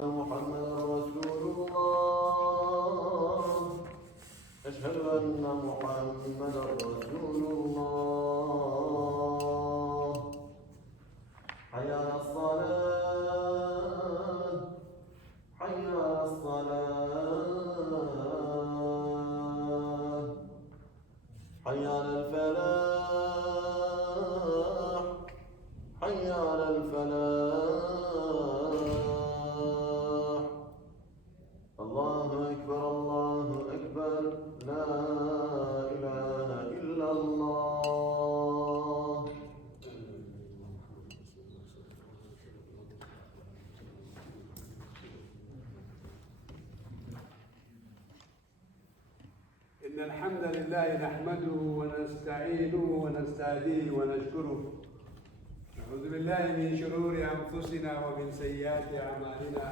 محمد رسول الله أشهد أن محمد رسول الله حي على الصلاة حي على الصلاة حي على الفلاح حي على الفلاح الله أكبر الله أكبر لا إله إلا الله. إن الحمد لله نحمده ونستعينه ونستهديه ونشكره. نعوذ بالله من شرور أنفسنا ومن سيئات أعمالنا.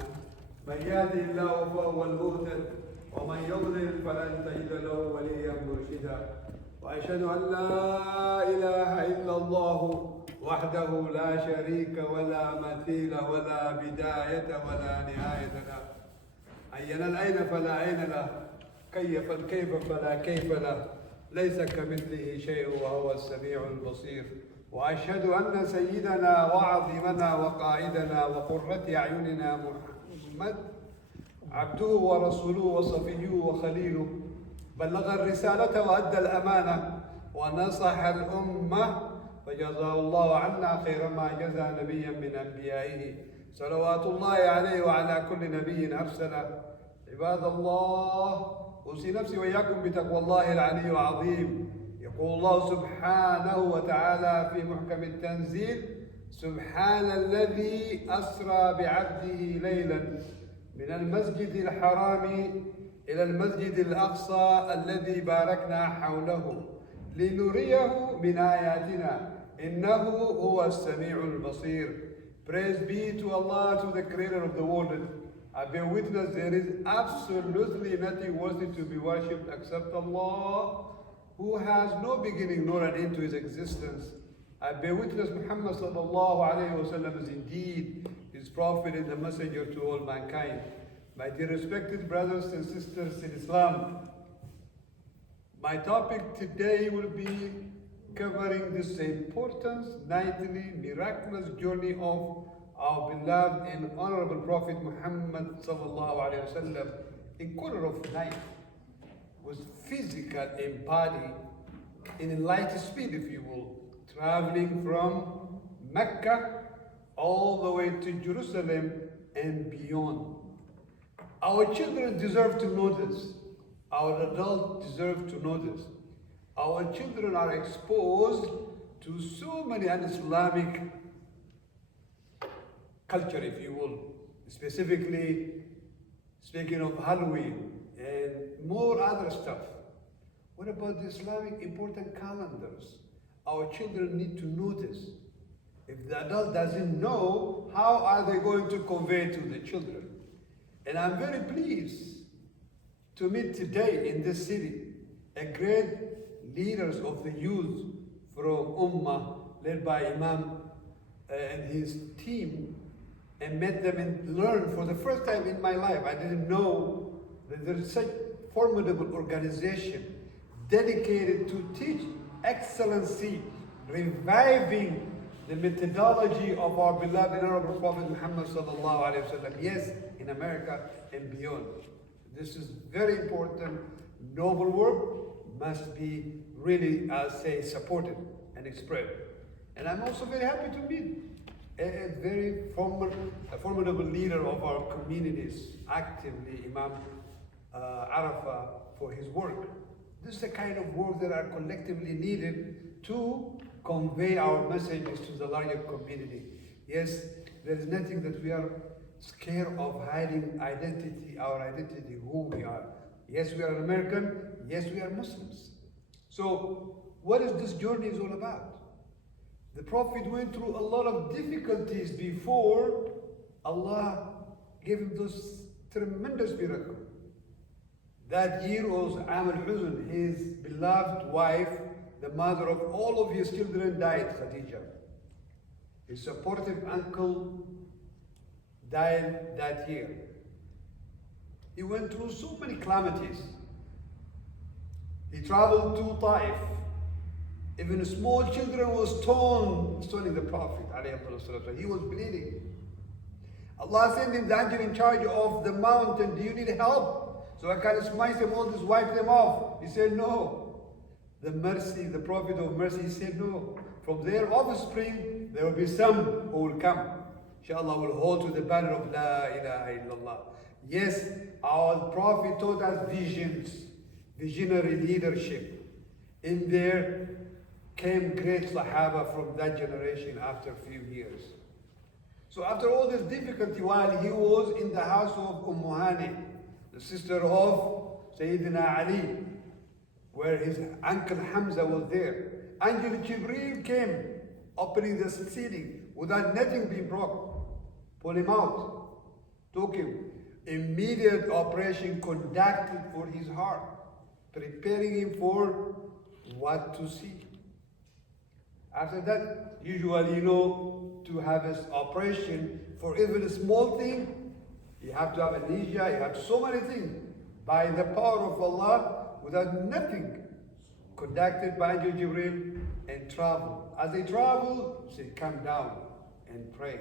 من يهده الله فهو المهتد ومن يضلل فلن تجد له وليا مرشدا. وأشهد أن لا إله إلا الله وحده لا شريك ولا مثيل ولا بداية ولا نهاية له. عين العين فلا عين له، كيف الكيف فلا كيف له، ليس كمثله شيء وهو السميع البصير. وأشهد أن سيدنا وعظيمنا وقائدنا وقرة أعيننا محمد عبده ورسوله وصفيه وخليله، بلغ الرسالة وأدى الأمانة ونصح الأمة، فجزاه الله عنا خير ما جزى نبيا من أنبيائه، صلوات الله عليه وعلى كل نبي أرسله. عباد الله، أوصي نفسي وإياكم بتقوى الله العلي العظيم. يقول الله سبحانه وتعالى في محكم التنزيل: سبحان الذي أسرى بعبده ليلا من المسجد الحرام إلى المسجد الأقصى الذي باركنا حوله لنريه من آياتنا إنه هو السميع البصير. Praise be to Allah, to the creator of the world. I bear witness there is absolutely nothing worthy to be worshipped except Allah, who has no beginning nor an end to his existence. I bear witness Muhammad sallallahu alayhi wasallam is indeed his prophet and the messenger to all mankind. My dear respected brothers and sisters in Islam, my topic today will be covering this important, nightly, miraculous journey of our beloved and honorable Prophet Muhammad sallallahu alayhi wasallam in quarter of night, was physical and body in light speed, if you will, traveling from Mecca all the way to Jerusalem and beyond. Our children deserve to know this. Our adults deserve to know this. Our children are exposed to so many un-Islamic culture, if you will, specifically speaking of Halloween and more other stuff. What about the Islamic important calendars? Our children need to know this. If the adult doesn't know, how are they going to convey to the children? And I'm very pleased to meet today in this city a great leaders of the youth from Ummah, led by Imam and his team, and met them and learned for the first time in my life. I didn't know that there is such formidable organization dedicated to teach excellency, reviving the methodology of our beloved and honorable Prophet Muhammad sallallahu alaihi wasallam. Yes, in America and beyond. This is very important, noble work, must be really, I'll say, supported and spread. And I'm also very happy to meet a very formidable leader of our communities, actively, Imam Arafah, for his work. This is the kind of work that are collectively needed to convey our messages to the larger community. Yes, there is nothing that we are scared of hiding identity, our identity, who we are. Yes, we are American. Yes, we are Muslims. So, what is this journey is all about? The Prophet went through a lot of difficulties before Allah gave him this tremendous miracle. That year was Am al-Huzn, his beloved wife, the mother of all of his children, died, Khadija. His supportive uncle died that year. He went through so many calamities. He traveled to Taif. Even small children were stoning the Prophet. Alayhi. He was bleeding. Allah sent him the angel in charge of the mountain. Do you need help? So I can smite them all, just wipe them off. He said no. The Prophet of mercy said no. From their offspring, there will be some who will come. Inshallah, will hold to the banner of La ilaha illallah. Yes, our Prophet taught us visions, visionary leadership. In there came great Sahaba from that generation after a few years. So after all this difficulty, while he was in the house of Hani, the sister of Sayyidina Ali, where his uncle Hamza was there, Angel Jibreel came, opening the ceiling without nothing being broke. Pull him out, took him. Immediate operation conducted for his heart, preparing him for what to see. After that, usually, to have this operation for even a small thing, you have to have amnesia, you have so many things. By the power of Allah, without nothing, conducted by Angel Jibreel and travel. As they travel, they come down and pray.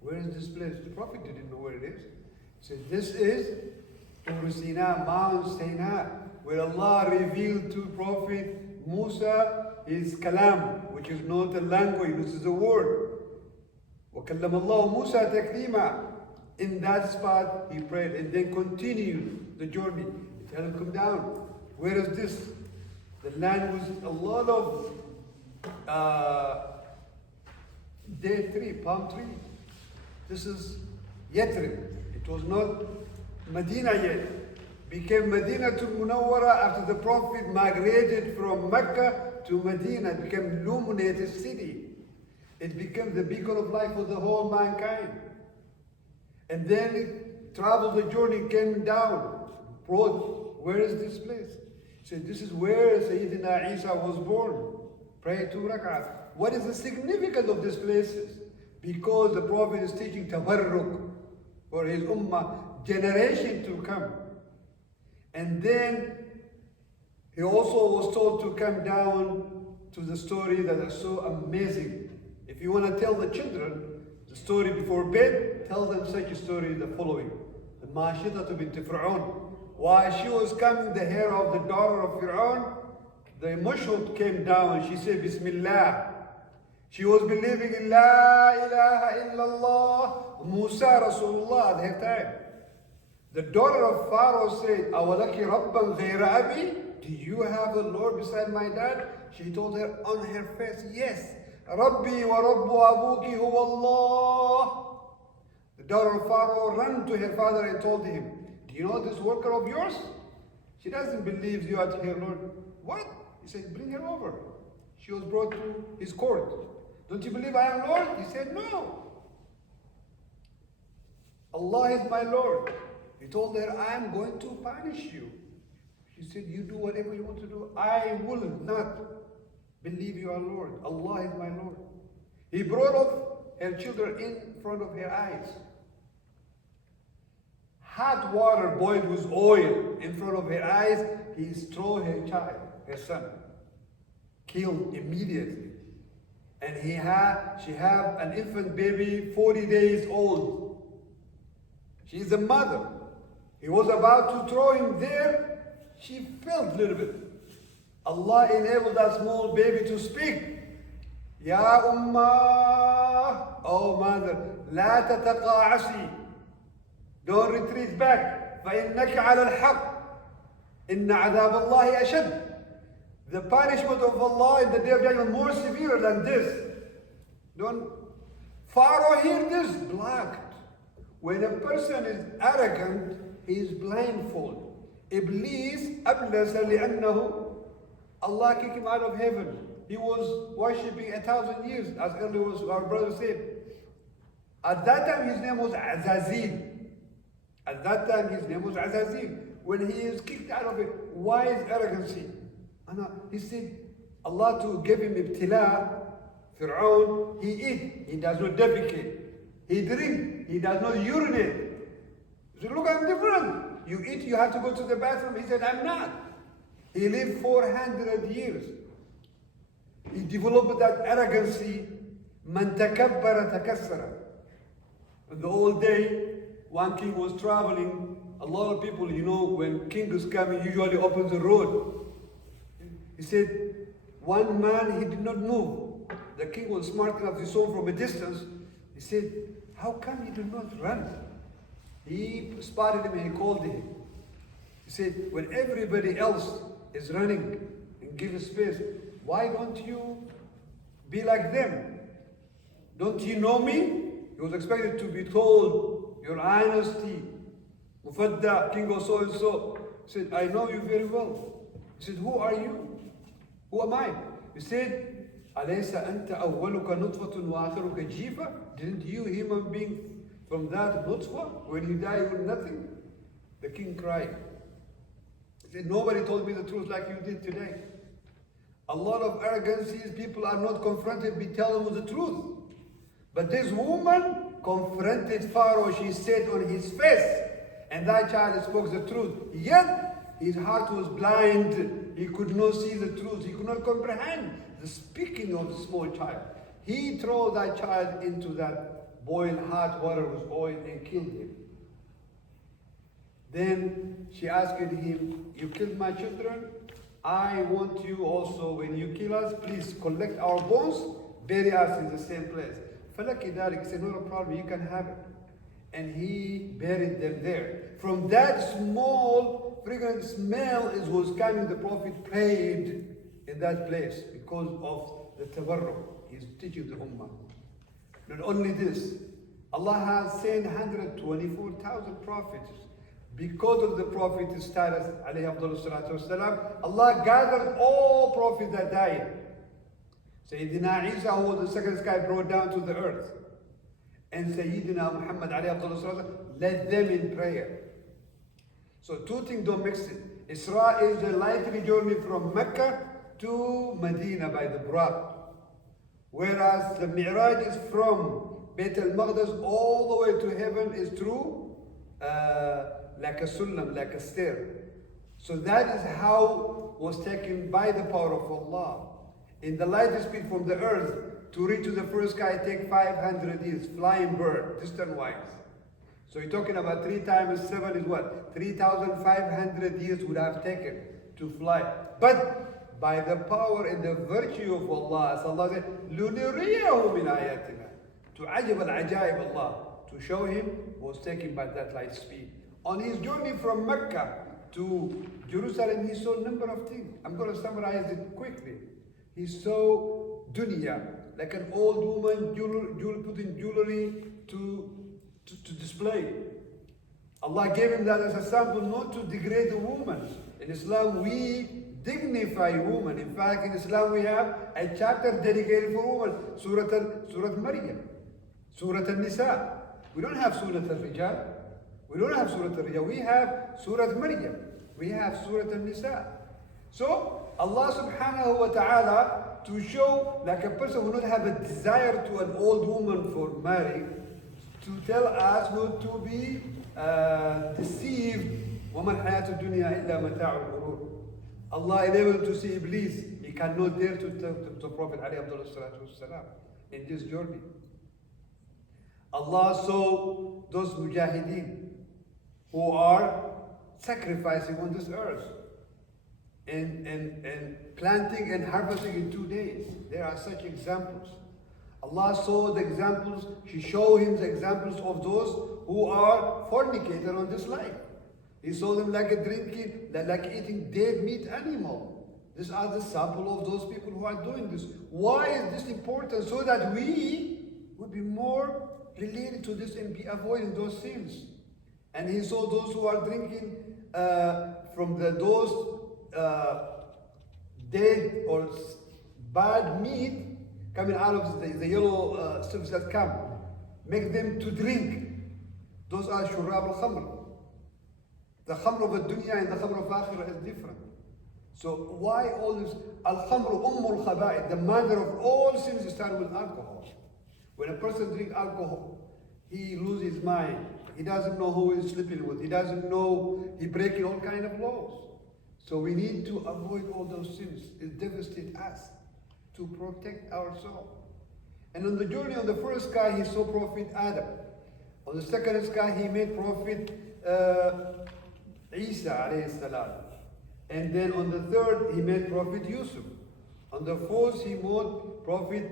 Where is this place? The Prophet didn't know where it is. He said, this is Sinai, Mount Sinai, where Allah revealed to Prophet Musa his kalam, which is not a language, this is a word. وَكَلَّمَ اللَّهُ مُوسَى تَكْلِيمًا. In that spot, he prayed and then continued the journey. He told him, come down. Where is this? The land was a lot of date tree, palm tree. This is Yathrib. It was not Medina yet. Became Medina to Munawwara after the Prophet migrated from Mecca to Medina. It became an illuminated city. It became the beacon of light for the whole mankind. And then it traveled the journey, came down, brought, where is this place? He said, this is where Sayyidina Isa was born. Pray 2 rak'ahs. What is the significance of these places? Because the Prophet is teaching tabarruk for his ummah, generation to come. And then he also was told to come down to the story that is so amazing. If you want to tell the children the story before bed, tell them such a story, the following. The Masha'Allah bint Fir'aun. While she was coming the hair of the daughter of Fir'aun, the mushroom came down and she said, Bismillah. She was believing in La ilaha illallah, Musa Rasulullah at her time. The daughter of Pharaoh said, Awalaki Rabban ghayra abi? Do you have a Lord beside my dad? She told her on her face, yes. Rabbi wa Rabbu abuki huwa Allah. The daughter of Pharaoh ran to her father and told him, do you know this worker of yours? She doesn't believe you are her Lord. What? He said, bring her over. She was brought to his court. Don't you believe I am Lord? He said, no. Allah is my Lord. He told her, I am going to punish you. She said, you do whatever you want to do. I will not believe you are Lord. Allah is my Lord. He brought up her children in front of her eyes. Hot water boiled with oil in front of her eyes. He threw her child, her son, killed immediately. And she had an infant baby, 40 days old. She is a mother. He was about to throw him there. She felt a little bit. Allah enabled that small baby to speak. Ya Ummah, oh mother, la tataqa'asi. Don't retreat back. فَإِنَّكَ عَلَى الْحَقِّ إِنَّ عَذَابَ اللَّهِ أَشَدُّ. The punishment of Allah in the day of judgment more severe than this. Don't Pharaoh hear this, blocked. When a person is arrogant, he is blindfolded. Iblis ablasa li'annahu. Allah kicked him out of heaven. He was worshipping 1,000 years, as earlier was our brother said. At that time his name was Azazil. At that time his name was Azazil. When he is kicked out of it, why is arrogancy? He said, Allah to give him ibtila, Fir'aun, he eat, he does not defecate. He drinks, he does not urinate. He said, look, I'm different. You eat, you have to go to the bathroom. He said, I'm not. He lived 400 years. He developed that arrogancy. Man takabbara takassara. In the old day, one king was traveling. A lot of people, you know, when king is coming, usually opens the road. He said, one man, he did not move. The king was smart enough to saw from a distance. He said, how come he did not run? He spotted him and he called him. He said, when everybody else is running and give space, why don't you be like them? Don't you know me? He was expected to be told, Your Highnessty, Mufadda, King of so and so. He said, I know you very well. He said, who are you? Who am I? He said, Alaysa anta awwaluka nutfatun wa akhiruka jifa? Didn't you, human being, from that nutfa, when you die, you were nothing? The king cried. He said, nobody told me the truth like you did today. A lot of arrogancies, people are not confronted, we tell them the truth. But this woman confronted Pharaoh, she said on his face, and that child spoke the truth. Yet, his heart was blind. He could not see the truth. He could not comprehend the speaking of the small child. He threw that child into that boiling hot water with oil and killed him. Then she asked him, you killed my children? I want you also, when you kill us, please collect our bones, bury us in the same place. Falaki Dalik, he said, no problem, you can have it. And he buried them there. From that small fragrant smell is was coming, the Prophet prayed in that place because of the tabarruk. He's teaching the Ummah. Not only this, Allah has sent 124,000 prophets. Because of the Prophet's status, Wasalam, Allah gathered all prophets that died. Sayyidina Isa, who was the second sky, brought down to the earth. And Sayyidina Muhammad Wasalam led them in prayer. So two things don't mix it. Isra is the likely journey from Mecca to Medina by the Buraq. Whereas the Mi'raj is from Bayt al-Maqdis all the way to heaven is through like a sulam, like a stair. So that is how was taken by the power of Allah. In the light speed from the earth to reach to the first sky take 500 years, flying bird, distance-wise. So you're talking about 3 times 7 is what? 3,500 years would have taken to fly. But by the power and the virtue of Allah, as Allah said, لُنُرِيَهُ مِنْ آيَاتِنَا تُعَجِبَ الْعَجَائِبَ Allah. To show him was taken by that light speed. On his journey from Mecca to Jerusalem, he saw a number of things. I'm going to summarize it quickly. He saw dunya, like an old woman putting jewelry to display. Allah gave him that as a sample not to degrade a woman. In Islam, we dignify women. In fact, in Islam, we have a chapter dedicated for women. Surah Maryam, Surah Al-Nisa. We don't have Surah Al-Rijal. We don't have Surah Al-Rijal. We have Surah Maryam. We have Surah Al-Nisa. So, Allah subhanahu wa ta'ala, to show like a person who not have a desire to an old woman for marrying, to tell us not to be deceived. وَمَا الْحَيَاةُ الدُّنْيَا إِلَّا مَتَاعُ الْغُرُورِ. Allah enabled to see Iblis. He cannot dare to talk to Prophet Wasalam in this journey. Allah saw those mujahideen who are sacrificing on this earth and planting and harvesting in 2 days. There are such examples. Allah saw the examples, He showed him the examples of those who are fornicator on this life. He saw them like like eating dead meat animal. These are the sample of those people who are doing this. Why is this important? So that we would be more related to this and be avoiding those sins. And he saw those who are drinking from those dead or bad meat coming out of the yellow stuff that come. Make them to drink. Those are shurab al-khamr. The khamr of the dunya and the khamr of akhirah is different. So why all this? Al-khamr ummul khaba'id, the mother of all sins, starts with alcohol. When a person drinks alcohol, he loses his mind. He doesn't know who he's sleeping with. He doesn't know, he breaking all kind of laws. So we need to avoid all those sins. It devastates us to protect ourselves. And on the journey on the first sky, he saw Prophet Adam. On the second sky, he met Prophet Isa alayhi salam. And then on the third, he met Prophet Yusuf. On the fourth, he met Prophet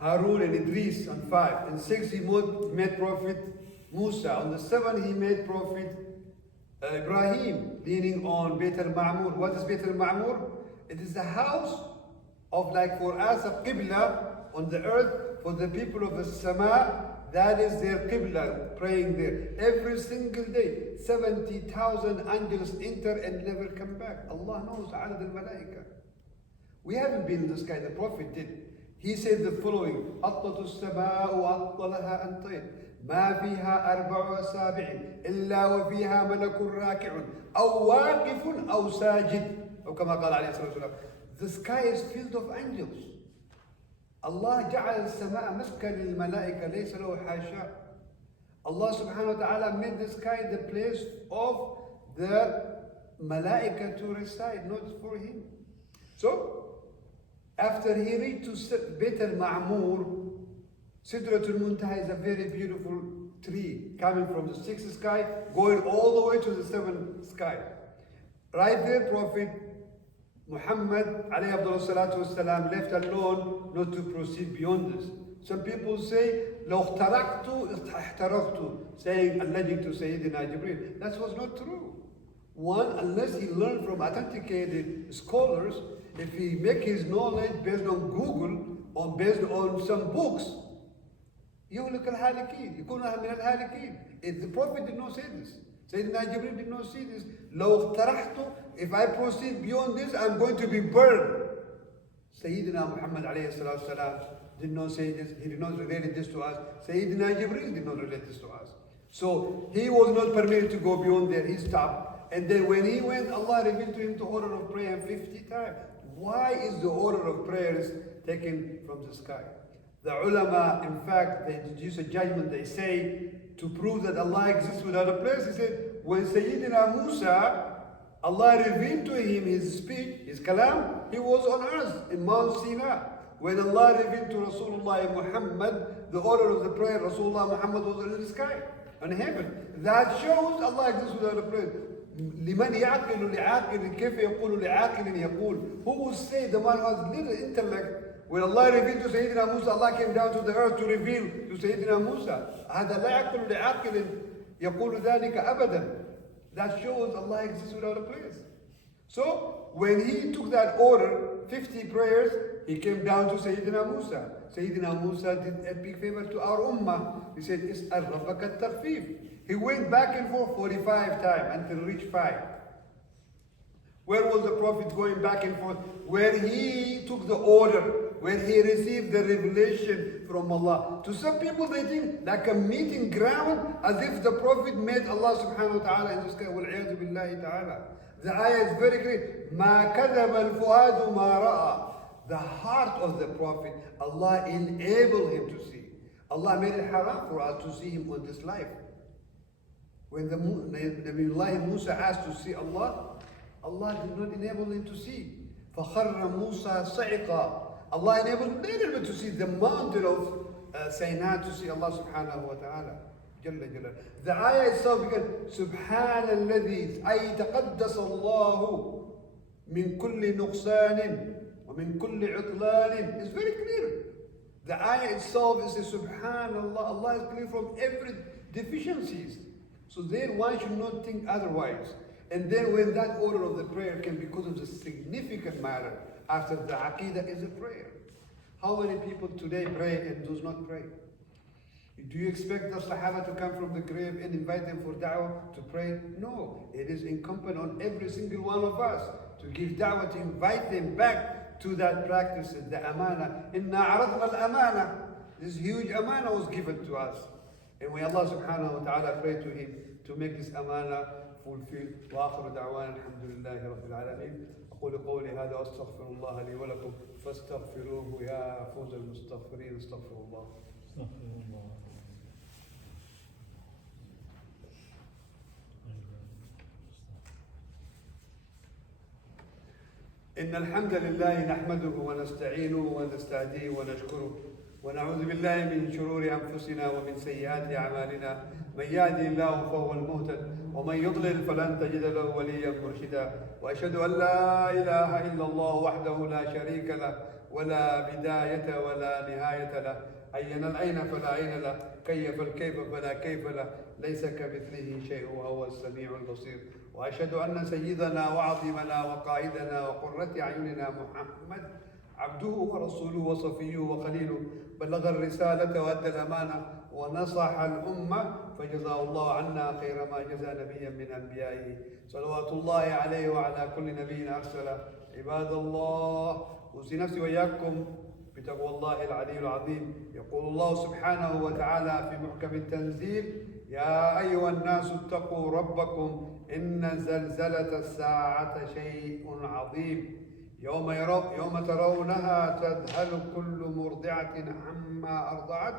Harun and Idris on 5. And 6, he met Prophet Musa. On the 7, he met Prophet Ibrahim, leaning on Bayt al-Ma'mur. What is Bayt al-Ma'mur? It is a house of, like for us, a qibla on the earth, for the people of the Sama. That is their qibla, praying there. Every single day, 70,000 angels enter and never come back. Allah knows, adad al-malaika. We haven't been in the sky, the Prophet did. He said the following, أَطَّتُ السَّمَاءُ وَأَطَّلَهَا أَنْ طَيْرٍ مَا فِيهَا أَرْبَعُ أَسَابِعٍ إِلَّا وَفِيهَا مَلَكٌ رَاكِعٌ أَوْ وَاقِفٌ أَوْ سَاجِدٌ أو كما قال عليه الصلاة والسلام. The sky is filled of angels. Allah جعل السماء مسكن للملائكة ليس له حاشا. Allah subhanahu wa ta'ala made the sky the place of the malaika to reside, not for him. So, after he reached to Bayt al-Ma'mur, Sidratul Muntaha is a very beautiful tree coming from the sixth sky, going all the way to the seventh sky. Right there, Prophet Muhammad Alayhi left alone not to proceed beyond this. Some people say, لو اخترقت احترقت, saying, alleging to Sayyidina Jibreel. That was not true. One, unless he learned from authenticated scholars, if he make his knowledge based on Google or based on some books, يهلك الهالكين, يكون من الهالكين. If the Prophet did not say this, Sayyidina Jibreel did not see this. لو اخترقت, if I proceed beyond this, I'm going to be burned. Sayyidina Muhammad alayhi salatu wasalam did not say this. He did not relate this to us. Sayyidina Jibreel did not relate this to us. So he was not permitted to go beyond there. He stopped. And then when he went, Allah revealed to him the order of prayer 50 times. Why is the order of prayers taken from the sky? The ulama, in fact, they introduce a judgment. They say, to prove that Allah exists without a place, he said, when Sayyidina Musa, Allah revealed to him his speech, his kalam, he was on earth in Mount Sinai. When Allah revealed to Rasulullah Muhammad the order of the prayer, Rasulullah Muhammad was in the sky, in heaven. That shows Allah exists without a place. لمن يعقل لعاقل كيف يقول لعاقل يقول. Who will say, the man who has little intellect, when Allah revealed to Sayyidina Musa, Allah came down to the earth to reveal to Sayyidina Musa. هذا لا يعقل لعاقل يقول ذلك أبدا. That shows Allah exists without a place. So when he took that order, 50 prayers, he came down to Sayyidina Musa. Sayyidina Musa did a big favor to our ummah. He said, اسأل ربك التخفيف. He went back and forth 45 times until he reached 5. Where was the Prophet going back and forth? Where he took the order, where he received the revelation from Allah. To some people they think like a meeting ground, as if the Prophet met Allah subhanahu wa ta'ala in the sky. وَالْعِيَاذُ بِاللَّهِ ta'ala. The ayah is very clear. مَا كَذَبَ الْفُؤَادُ مَا رَأَى. The heart of the Prophet, Allah enabled him to see. Allah made it haram for us to see him on this life. When the Nabiullah Musa asked to see Allah, Allah did not enable him to see. فَخَرَّ مُوسَى صَعِقًا. Allah enabled him to see the mountain of Sinai, to see Allah subhanahu wa ta'ala. جل جلاله. The ayah itself begins, سبحان الذي أي تقدس الله من كل نقصان ومن كل عطلان. It's very clear. The ayah itself is a Subhanallah. Allah is clear from every deficiencies. So then one should not think otherwise. And then when that order of the prayer came because of the significant matter after the aqidah is a prayer. How many people today pray and does not pray? Do you expect the Sahaba to come from the grave and invite them for da'wah to pray? No. It is incumbent on every single one of us to give da'wah, to invite them back to that practice, the amana. Inna aradna al-amana. This huge amana was given to us. And may Allah subhanahu wa ta'ala pray to him to make this amana fulfilled. Wa akhiru da'wana alhamdulillahi rabbil alameen. أقول قولي هذا وأستغفر الله لي ولكم فاستغفروه يا فوز المستغفرين. استغفر الله. استغفر الله. إن الحمد لله نحمده ونستعينه ونستهديه ونشكره ونعوذ بالله من شرور أنفسنا ومن سيئات أعمالنا. من يهده الله فهو المهتد ومن يضلل فلن تجد له وليا مرشدا. وأشهد أن لا إله إلا الله وحده لا شريك له ولا بداية ولا نهاية له. عين العين فلا عين له، كيف الكيف فلا كيف له، ليس كمثله شيء وهو السميع البصير. وأشهد أن سيدنا وعظيمنا وقائدنا وقرة أعيننا محمد عبده ورسوله وصفيه وخليله، بلغ الرسالة وأدى الأمانة ونصح الأمة، فجزاه الله عنا خير ما جزى نبيا من أنبيائه، صلوات الله عليه وعلى كل نبي أرسله. عباد الله، أوصي نفسي وإياكم بتقوى الله العلي العظيم. يقول الله سبحانه وتعالى في محكم التنزيل: يا أيها الناس اتقوا ربكم إن زلزلة الساعة شيء عظيم. يوم ترونها تذهل كل مرضعة عما أرضعت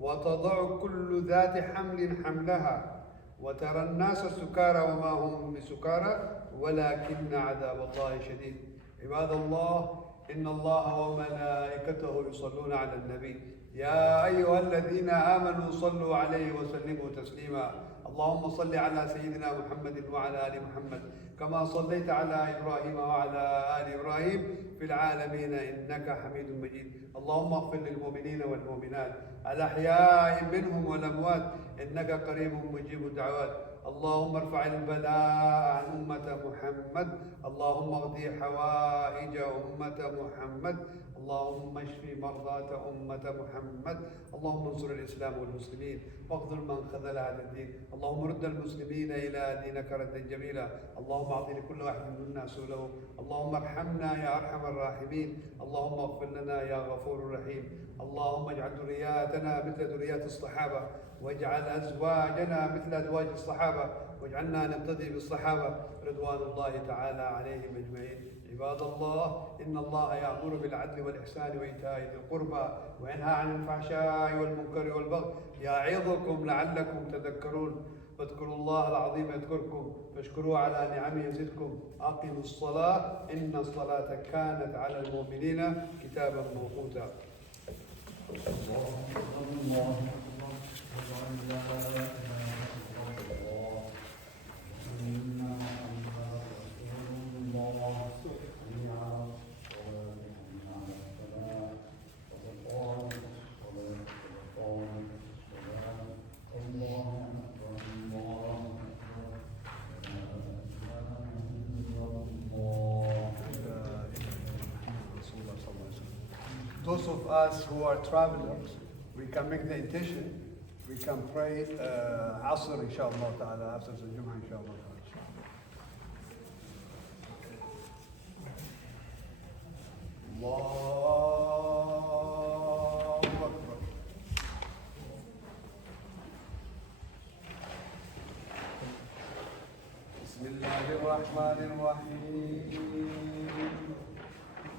وتضع كل ذات حمل حملها وترى الناس سكارى وما هم بسكارى ولكن عذاب الله شديد. عباد الله، إن الله وملائكته يصلون على النبي. يا أيها الذين آمنوا صلوا عليه وسلموا تسليما. اللهم صل على سيدنا محمد وعلى آل محمد كما صليت على إبراهيم وعلى آل إبراهيم في العالمين إنك حميد مجيد. اللهم اغفر للمؤمنين والمؤمنات الأحياء منهم والأموات إنك قريب مجيب الدعوات. اللهم ارفع البلاء عن أمة محمد. اللهم اقضي حوائج أمة محمد. اللهم اشف مرضاة أمة محمد. اللهم انصر الإسلام والمسلمين واخذل من خذل هذا الدين. اللهم رد المسلمين إلى دينك ردا جميلا. اللهم أعط لكل واحد منا سؤله. اللهم ارحمنا يا أرحم الراحمين. اللهم اغفر لنا يا غفور رحيم. اللهم اجعل ذرياتنا مثل ذريات الصحابة، واجعل أزواجنا مثل أزواج الصحابة، واجعلنا نقتدي بالصحابة رضوان الله تعالى عليهم أجمعين. عباد الله، إن الله يأمر بالعدل والإحسان وإيتاء ذي القربى وينهى عن الفحشاء والمنكر والبغي يعظكم لعلكم تذكرون. فاذكروا الله العظيم يذكركم واشكروه على نعمه يزدكم. أقيموا الصلاة إن الصلاة كانت على المؤمنين كتابا موقوتا. Those of us who are travelers, we can make the intention. We can pray Asr, inshallah ta'ala, after the Jum'ah, inshallah ta'ala. Allahu Akbar. Bismillahir Rahmanir Rahim.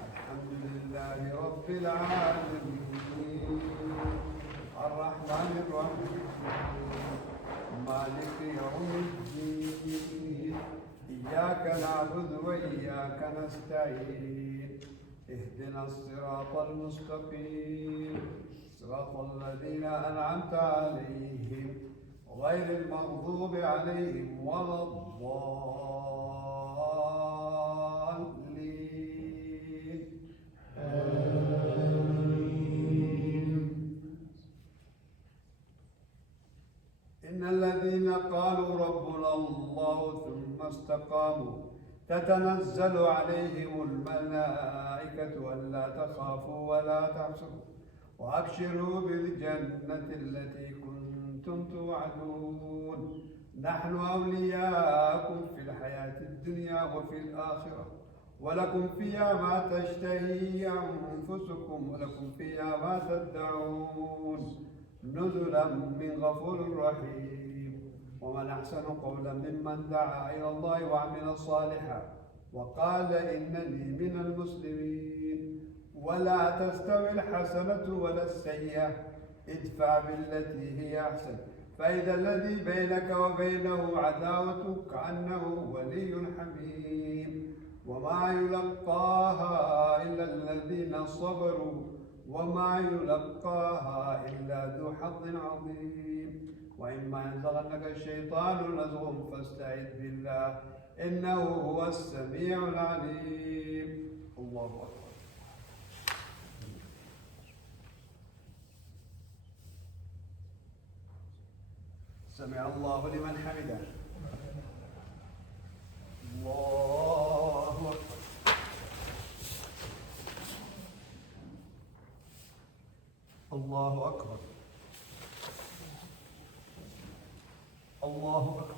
Alhamdulillah Rabbil Alamin. الرحمن الرحيم مالك يوم الدين إياك نعبد وإياك نستعين اهدنا الصراط المستقيم صراط الذين أنعمت عليهم غير المغضوب عليهم ولا الضالين. إن الذين قالوا ربنا الله ثم استقاموا تتنزل عليهم الملائكة ألا تخافوا ولا تحزنوا وأبشروا بالجنة التي كنتم توعدون نحن أولياءكم في الحياة الدنيا وفي الآخرة ولكم فيها ما تشتهي أنفسكم ولكم فيها ما تدعون نزلا من غفور رحيم. ومن أحسن قولا ممن دعا إلى الله وعمل صالحا وقال إنني من المسلمين. ولا تستوي الحسنة ولا السيئة، ادفع بالتي هي أحسن، فإذا الذي بينك وبينه عداوة كأنه ولي حميم. وما يلقاها إلا الذين صبروا وما يلقاها إلا ذو حظ عظيم. وإما ينزغنك الشيطان نزغ فاستعذ بالله إنه هو السميع العليم. الله أكبر. سمع الله لمن حمده. الله أكبر. الله أكبر. الله أكبر.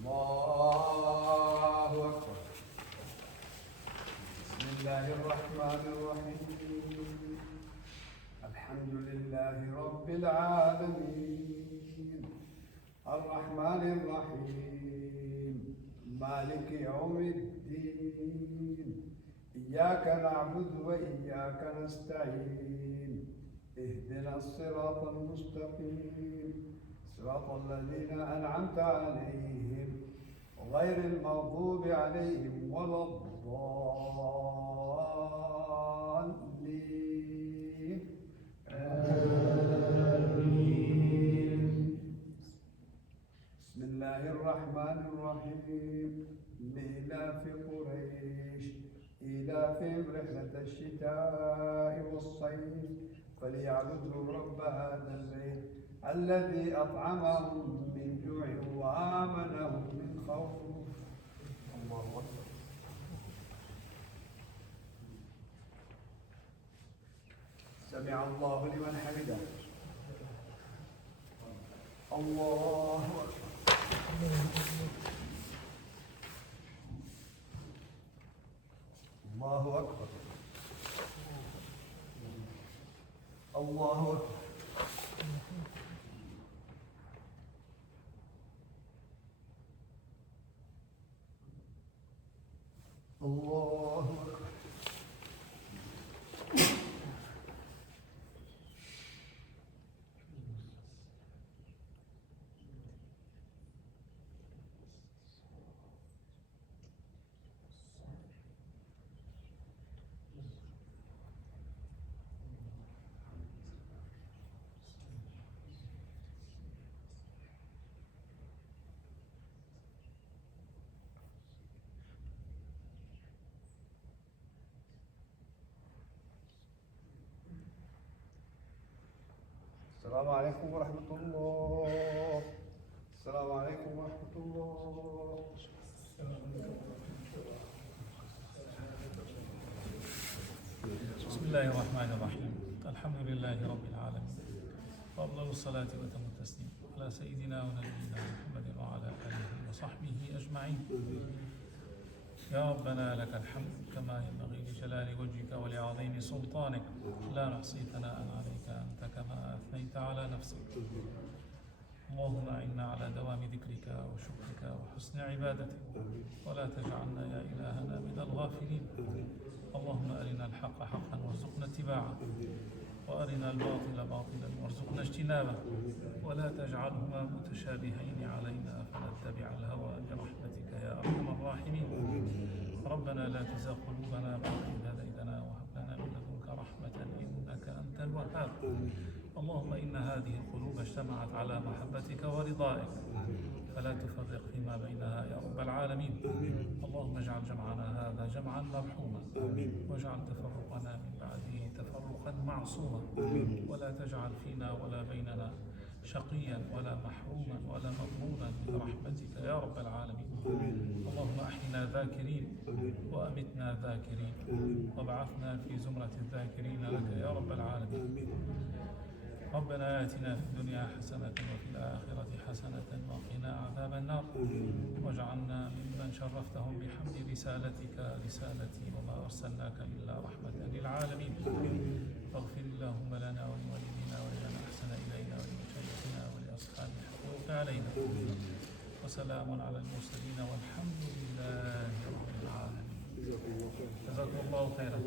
الله أكبر. بسم الله الرحمن الرحيم. الحمد لله رب العالمين الرحمن الرحيم مالك يوم الدين. إياك نعبد وإياك نستعين. اهدنا الصراط المستقيم صراط الذين أنعمت عليهم غير المغضوب عليهم ولا الضالين. آمين. بسم الله الرحمن الرحيم. لإلاف قريش إيلافهم رحلة الشتاء والصيف فليعبدوا رب هذا البيت الذي أطعمهم من جوع وآمنهم من خوف. الله أكبر. سمع الله لمن حمده. الله أكبر. الله أكبر. الله أكبر. الله أكبر. السلام عليكم ورحمة الله. السلام عليكم ورحمة الله. بسم الله الرحمن الرحيم. الحمد لله رب العالمين، وأفضل الصلاة وأتم التسليم على سيدنا ونبينا محمد وعلى آله وصحبه أجمعين. يا ربنا لك الحمد كما ينبغي لجلال وجهك ولعظيم سلطانك، لا نحصي ثناء عليك أنت كما أثنيت على نفسك. اللهم أعنا على دوام ذكرك وشكرك وحسن عبادتك، ولا تجعلنا يا إلهنا من الغافلين. اللهم أرنا الحق حقا وارزقنا اتباعه، وأرنا الباطل باطلا وارزقنا اجتنابه، ولا تجعلهما متشابهين علينا فنتبع الهوى برحمتك يا أرحم الراحمين. ربنا لا تزغ قلوبنا بعد إذ هديتنا وهب لنا من لدنك رحمة إنك أنت الوهاب. اللهم إن هذه القلوب اجتمعت على محبتك ورضائك، فلا تفرق فيما بينها يا رب العالمين. اللهم اجعل جمعنا هذا جمعا مرحوما، واجعل تفرقنا من بعده تفرقا معصوما، ولا تجعل فينا ولا بيننا شقيا ولا محروما ولا مضرونا برحمتك يا رب العالمين. اللهم أحينا ذاكرين وأمتنا ذاكرين، وابعثنا في زمرة الذاكرين لك يا رب العالمين. ربنا آتنا في الدنيا حسنة وفي الآخرة حسنة وقنا عذاب النار، واجعلنا ممن شرفتهم بحمد رسالتك رسالتي وما أرسلناك إلا رحمة للعالمين. فاغفر اللهم لنا ولوالدينا لنا ولمن أحسن إلينا ولمشايخنا ولأصحاب الحقوق علينا. وسلام على المرسلين والحمد لله رب العالمين. جزاكم الله خيرا.